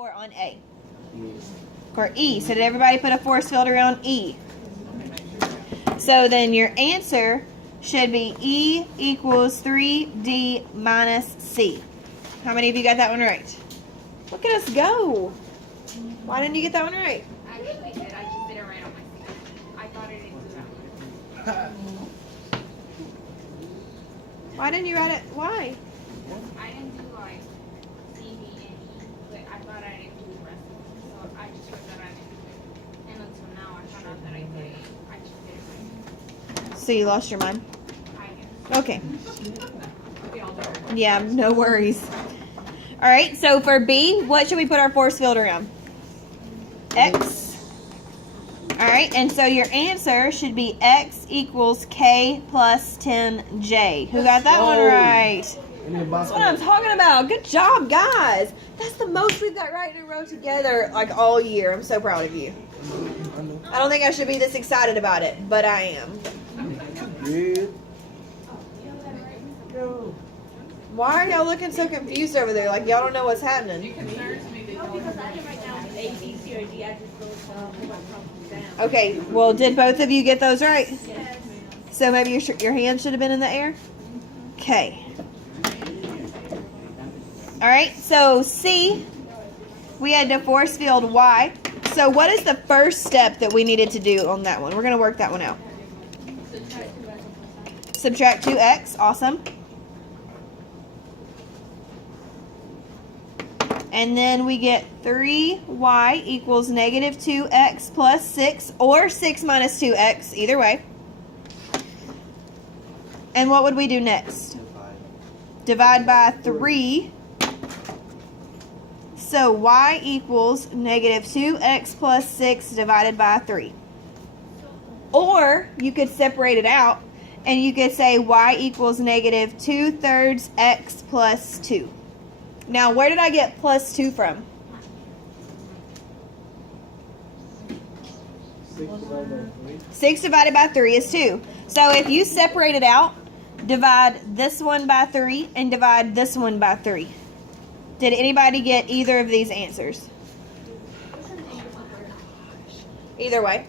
for on A? For E. So did everybody put a force field around E? So then your answer should be E equals 3D minus C. How many of you got that one right? Look at us go. Why didn't you get that one right? I actually did. I just didn't write on my screen. I thought I didn't do that one. Why didn't you write it? Why? I didn't do like C, B, and E, but I thought I didn't do the rest of them. So I just wrote that I didn't do it. And until now, I found out that I did. I just didn't write So you lost your mind? it. I guess. Okay. Okay, I'll do it. Yeah, no worries. All right, so for B, what should we put our force field around? X. All right, and so your answer should be X equals K plus 10J. Who got that one right? That's what I'm talking about. Good job, guys. That's the most we've got right in a row together like all year. I'm so proud of you. I don't think I should be this excited about it, but I am. Why are y'all looking so confused over there? Like y'all don't know what's happening. Because I didn't write down A, B, C, or D. I just wrote what's down. Okay, well, did both of you get those right? Yes. So maybe your hand should have been in the air? Okay. All right, so C, we had to force field Y. So what is the first step that we needed to do on that one? We're going to work that one out. Subtract 2x, awesome. And then we get 3y equals negative 2x plus 6, or 6 minus 2x, either way. And what would we do next? Divide by 3. So y equals negative 2x plus 6 divided by 3. Or you could separate it out, and you could say y equals negative 2/3 x plus 2. Now, where did I get plus 2 from? 6 divided by 3 is 2. So if you separate it out, divide this one by 3 and divide this one by 3. Did anybody get either of these answers? Either way.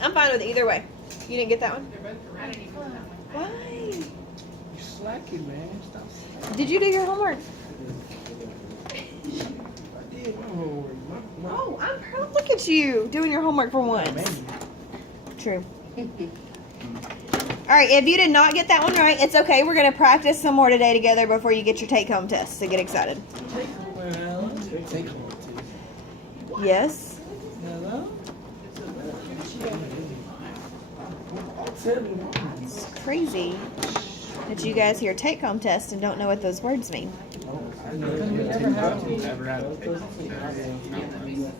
I'm fine with either way. You didn't get that one? I didn't even know that one. Why? You slacking, man. Stop slacking. Did you do your homework? I did my homework. Oh, I'm proud. Look at you doing your homework for once. True. All right, if you did not get that one right, it's okay. We're going to practice some more today together before you get your take-home test, so get excited. Well, take home too. Yes? Hello? It's crazy that you guys hear take-home test and don't know what those words mean.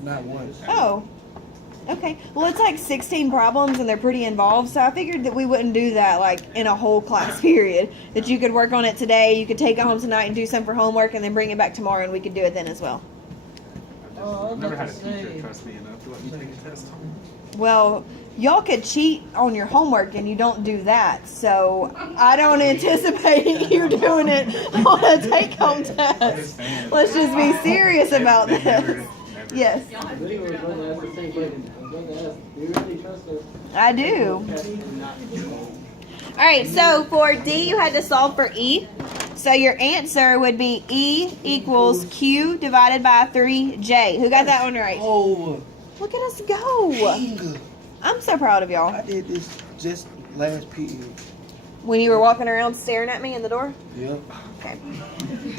Not once. Oh, okay. Well, it's like 16 problems, and they're pretty involved, so I figured that we wouldn't do that like in a whole class period. That you could work on it today, you could take it home tonight and do some for homework, and then bring it back tomorrow, and we could do it then as well. Oh, Never had a teacher trust me enough to let me take a test. Well, y'all could cheat on your homework, and you don't do that, so I don't anticipate you doing it on a take-home test. Let's just be serious about this. Yes, I do. All right, so for D, you had to solve for E. So your answer would be E equals Q divided by 3J. Who got that one right? Oh, Look at us go. dang. I'm so proud of y'all. I did this just last period. When you were walking around staring at me in the door? Yep. Okay.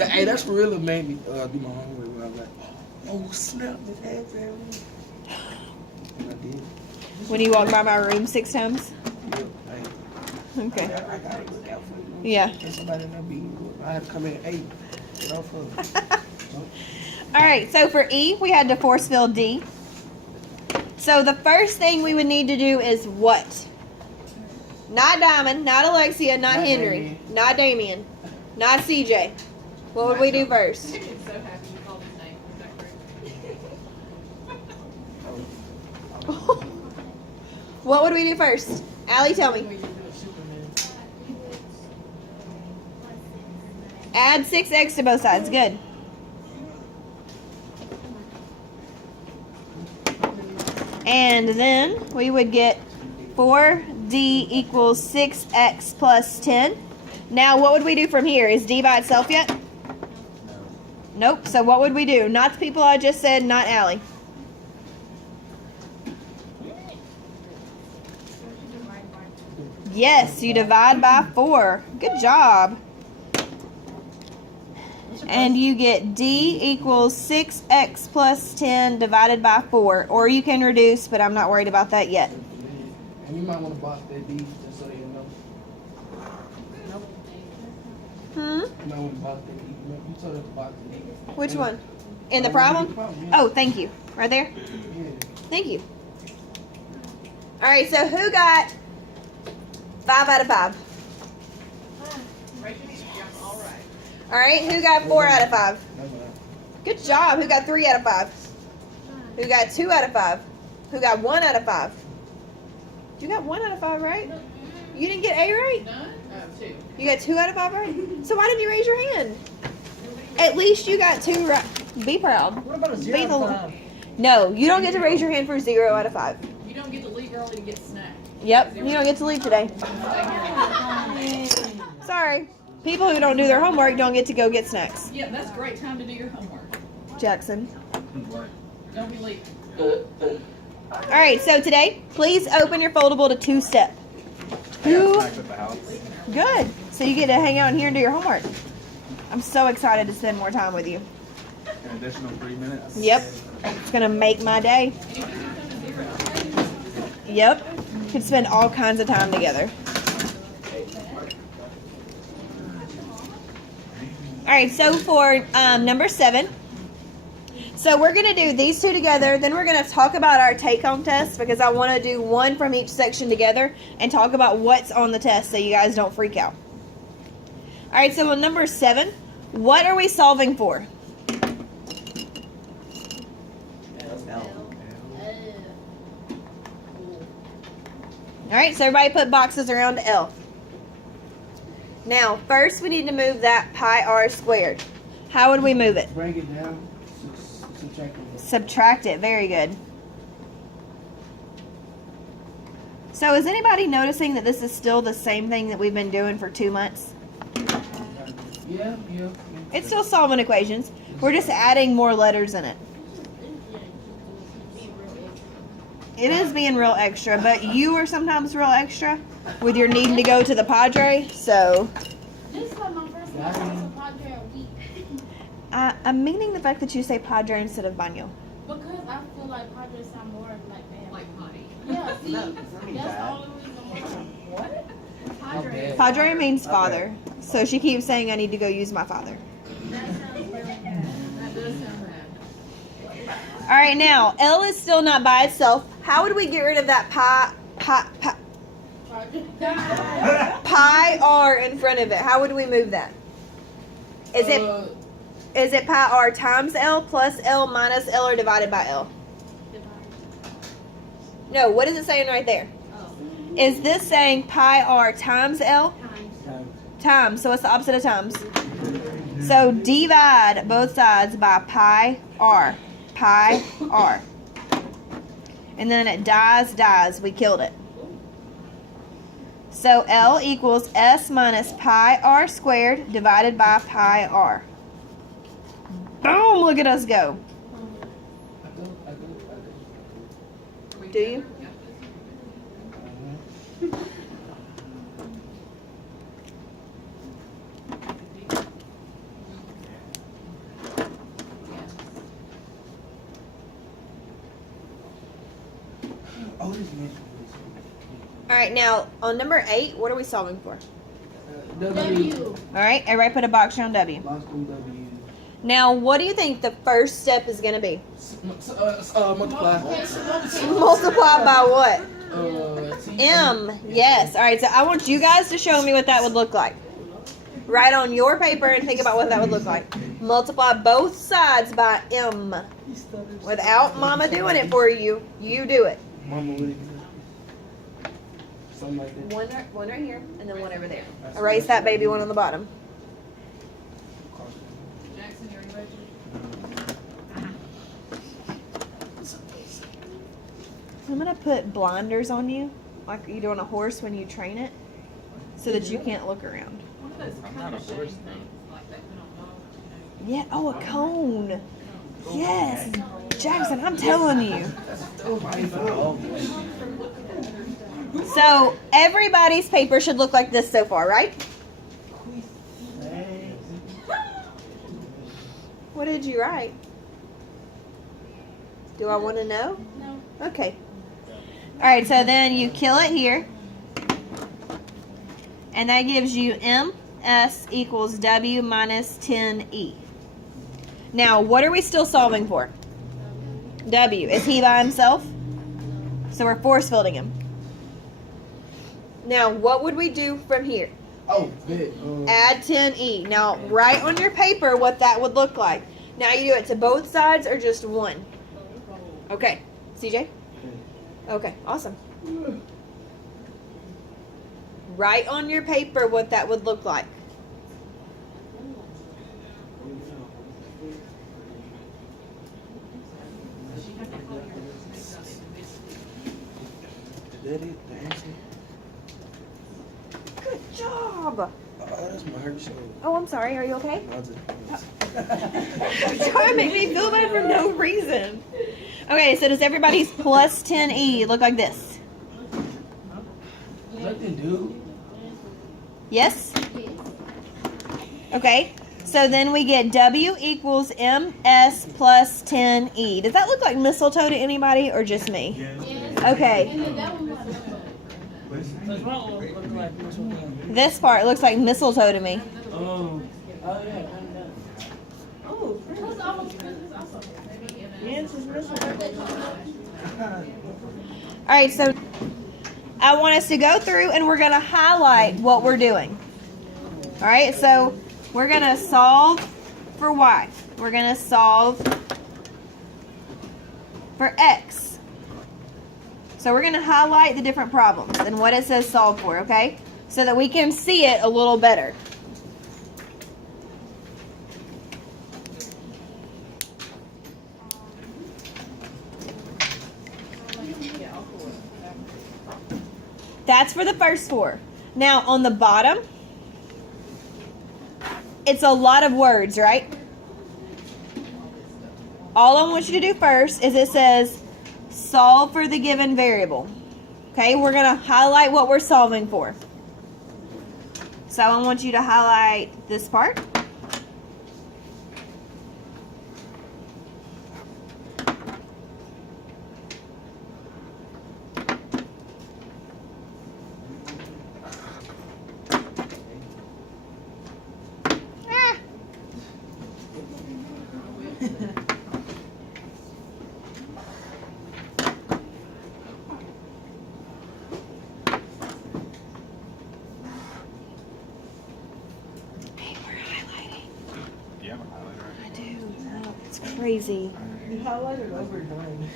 Hey, that's what really made me do my homework when I was like, oh, snap, this half and I did. When you walked by my room 6 times? Yep. Okay. I gotta look out for you. Yeah. In case somebody not be good. I had to come in at 8. Get off of it. All right, so for E, we had to force field D. So the first thing we would need to do is what? Not Diamond, not Alexia, not Henry, Damien. not Damien, not CJ. What would we do first? I'm so happy you called his name. Is that correct? What would we do first? Allie, tell me. Add 6x to both sides. Good. And then we would get 4D equals 6X plus 10. Now, what would we do from here? Is D by itself yet? Nope. So what would we do? Not the people I just said, not Allie. Yes, you divide by 4. Good job. And you get D equals 6X plus 10 divided by 4. Or you can reduce, but I'm not worried about that yet. And you might want to box that D just so you know. Hmm? You might want to box that D. You told us to box the D. Which one? In the problem? Oh, thank you. Right there? Yeah. Thank you. All right, so who got 5 out of 5? All right, who got 4 out of 5? Good job. Who got 3 out of 5? Who got 2 out of 5? Who got 1 out of 5? You got 1 out of 5, right? You didn't get A right? None? 2. You got 2 out of 5, right? So why didn't you raise your hand? At least you got 2 right. Be proud. What about a Be 0 the- out of 5? No, you don't get to raise your hand for 0 out of 5. You don't get to leave early to get snacked. Yep, you don't get to leave today. Sorry. People who don't do their homework don't get to go get snacks. Yeah, that's a great time to do your homework. Jackson. Don't be late. All right, so today, please open your foldable to 2-step. Who? Back at the house. Good. So you get to hang out in here and do your homework. I'm so excited to spend more time with you. An additional 3 minutes. Yep. It's going to make my day. Yep. Could spend all kinds of time together. All right, so for number 7, so we're going to do these two together. Then we're going to talk about our take-home test because I want to do one from each section together and talk about what's on the test so you guys don't freak out. All right, so on number 7, what are we solving for? All right, so everybody put boxes around L. Now, first we need to move that pi r squared. How would we move it? Break it down. Subtract it. Subtract it. Very good. So is anybody noticing that this is still the same thing that we've been doing for 2 months? Yeah. It's still solving equations. We're just adding more letters in it. It is being real extra, but you are sometimes real extra with your needing to go to the Padre, so... This is like my first time to Padre a week. I'm meaning the fact that you say Padre instead of Baño. Because I feel like Padre sound more like man. Like honey. Yeah, see? not That's me, the Dad. only reason why. What? Padre. Padre means father, so she keeps saying I need to go use my father. That sounds really bad. That does sound bad. All right, now L is still not by itself. How would we get rid of that pi r in front of it? How would we move that? Is it pi r times L plus L minus L or divided by L? No, what is it saying right there? Is this saying pi r times L? Times, so it's the opposite of times. So divide both sides by pi r. Pi r. And then it dies. We killed it. So L equals S minus pi r squared divided by pi r. Boom! Look at us go. Do you? Oh, this is All right, now on number 8, what are we solving for? W. All right, everybody put a box around W. Box through W. Now, what do you think the first step is going to be? Multiply. Multiply by what? T. M. Yes. All right, so I want you guys to show me what that would look like. Write on your paper and think about what that would look like. Multiply both sides by M. Without Mama doing it for you, you do it. Mama would something like that. One right here, and then one over there. Erase that baby one on the bottom. Jackson, you ready? I'm gonna put blinders on you, like you do on a horse when you train it, so that you can't look around. One of those I'm not a cone horse shaped thing. things like they put on dogs, you know. Yeah. Oh, a cone. Yes, Jackson. I'm telling you. So everybody's paper should look like this so far, right? What did you write? Do I want to know? No. Okay. All right, so then you kill it here. And that gives you MS equals W minus 10E. Now, what are we still solving for? W. Is he by himself? So we're force fielding him. Now, what would we do from here? Oh, big. Add 10E. Now, write on your paper what that would look like. Now, you do it to both sides or just one? Okay. CJ? Okay, awesome. Write on your paper what that would look like. Is that it? The answer? Good job. Oh, that's my hurt shoulder. Oh, I'm sorry. Are you okay? I just- You're trying to make me feel bad for no reason. Okay, so does everybody's plus 10E look like this? Nothing, dude. Yes? Okay, so then we get W equals MS plus 10E. Does that look like mistletoe to anybody or just me? Okay, this part looks like mistletoe to me. Oh, yeah. What's almost also maybe All right, so I want us to go through and we're going to highlight what we're doing. All right, so we're going to solve for Y. We're going to solve for X. So we're going to highlight the different problems and what it says solve for, okay? So that we can see it a little better. That's for the first four. Now, on the bottom, it's a lot of words, right? All I want you to do first is it says solve for the given variable. Okay, we're going to highlight what we're solving for. So I want you to highlight this part. You have a highlighter, right? I do. Oh, it's crazy. You highlighted over mine.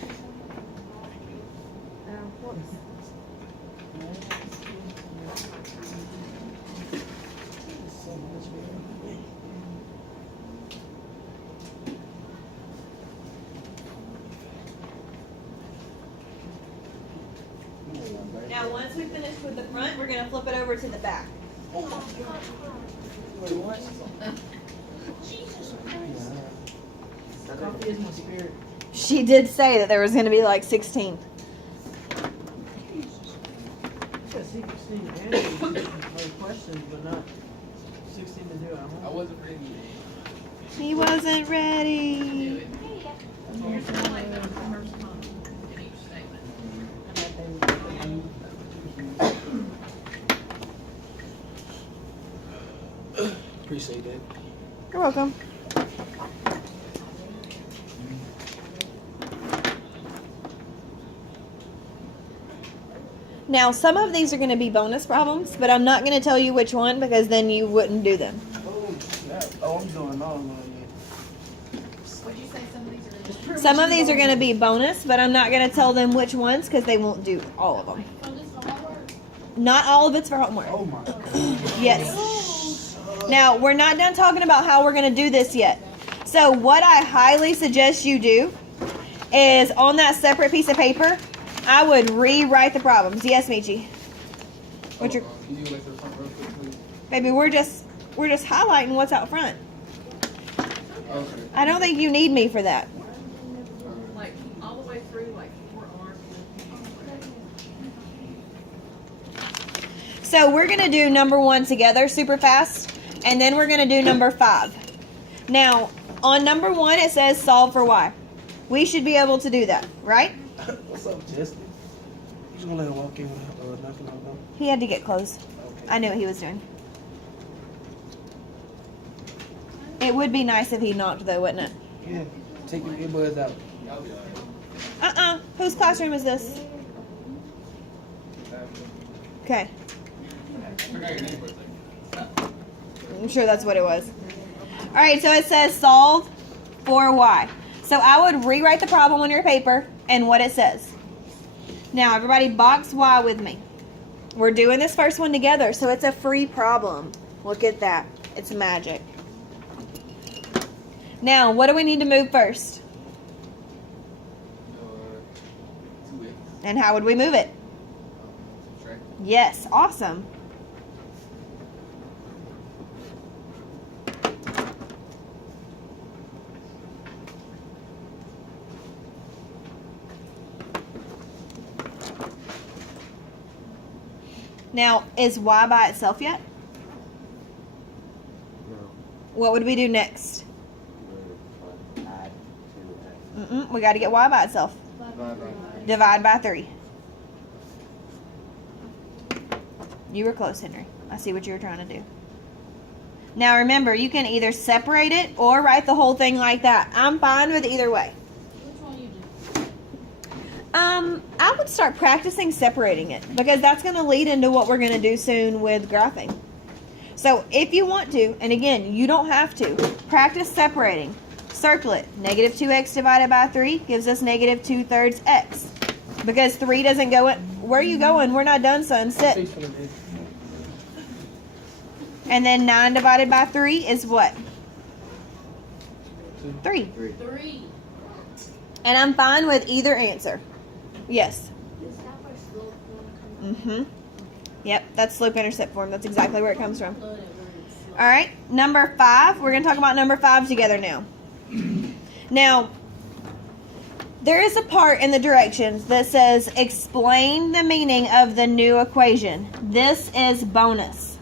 Now, once we finish with the front, we're going to flip it over to the back. Wait, what? Coffee is my spirit. She did say that there was going to be like 16. Yeah, 16 answers, like questions, but not 16 to do at home. I wasn't ready. He wasn't do ready. it. Here's the one like the first one in each statement. Appreciate that. You're welcome. Now, some of these are going to be bonus problems, but I'm not going to tell you which one because then you wouldn't do them. Oh, snap. Oh, I'm doing all of them. Would you say some of these are Some of these are going to be bonus, but I'm not going to tell them which ones because they won't do all of them. so just for homework? Not all of it's for homework. Oh, my God. Yes. Now, we're not done talking about how we're going to do this yet. So what I highly suggest you do is on that separate piece of paper, I would rewrite the problems. Yes, Michi. What's your, Can you like the front real quick, please? baby? We're just highlighting what's out front. Okay. I don't think you need me for that. Like, all the way through, like, 4 R's. So we're gonna do number 1 together super fast, and then we're gonna do number 5. Now, on number 1, it says solve for y. We should be able to do that, right? What's up, Justin? You just gonna let him walk in with nothing on them? He had to get close. Okay. I knew what he was doing. It would be nice if he knocked, though, wouldn't it? Yeah. Take your earbuds out. Whose classroom is this? Okay. I'm sure that's what it was. All right, so it says solve for y. So I would rewrite the problem on your paper and what it says. Now, everybody box y with me. We're doing this first one together, so it's a free problem. Look at that. It's magic. Now, what do we need to move first? 2x. And how would we move it? Subtract. Yes, awesome. Now, is y by itself yet? No. What would we do next? Add We got to get y by itself. Divide by 3. You were close, Henry. I see what you were trying to do. Now remember, you can either separate it or write the whole thing like that. I'm fine with either way. Which one you do? I would start practicing separating it because that's going to lead into what we're going to do soon with graphing. So if you want to, and again, you don't have to, practice separating. Circle it. Negative 2x divided by 3 gives us negative 2/3 x. Because 3 doesn't go in. Where are you going? We're not done, son. Sit. And then 9 divided by 3 is what? 3. 3. And I'm fine with either answer. Yes. Is that where slope one comes Mm-hmm. Yep, that's slope-intercept form. That's exactly where it comes from. All right, number 5. We're going to talk about number 5 together now. Now, there is a part in the directions that says explain the meaning of the new equation. This is bonus.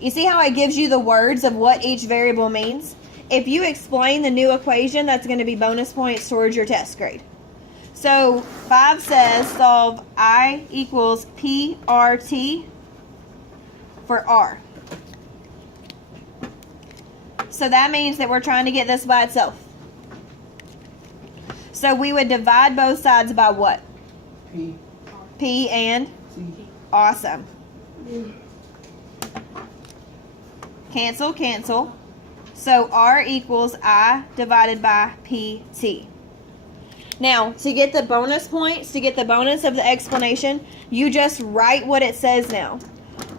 You see how it gives you the words of what each variable means? If you explain the new equation, that's going to be bonus points towards your test grade. So 5 says solve I equals PRT for R. So that means that we're trying to get this by itself. So we would divide both sides by what? P. P and? T. Awesome. Cancel, cancel. So R equals I divided by PT. Now, to get the bonus points, to get the bonus of the explanation, you just write what it says now.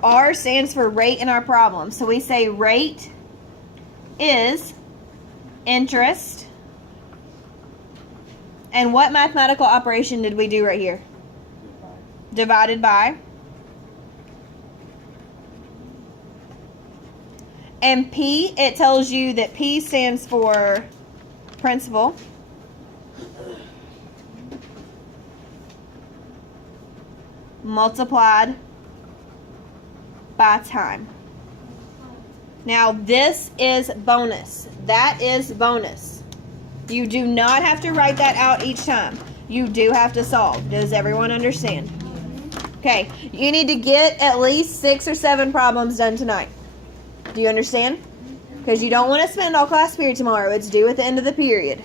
R stands for rate in our problem. So we say rate is interest. And what mathematical operation did we do right here? Divided by. And P, it tells you that P stands for principal. Multiplied by time. Now this is bonus. That is bonus. You do not have to write that out each time. You do have to solve. Does everyone understand? Okay, you need to get at least 6 or 7 problems done tonight. Do you understand? Because you don't want to spend all class period tomorrow. It's due at the end of the period.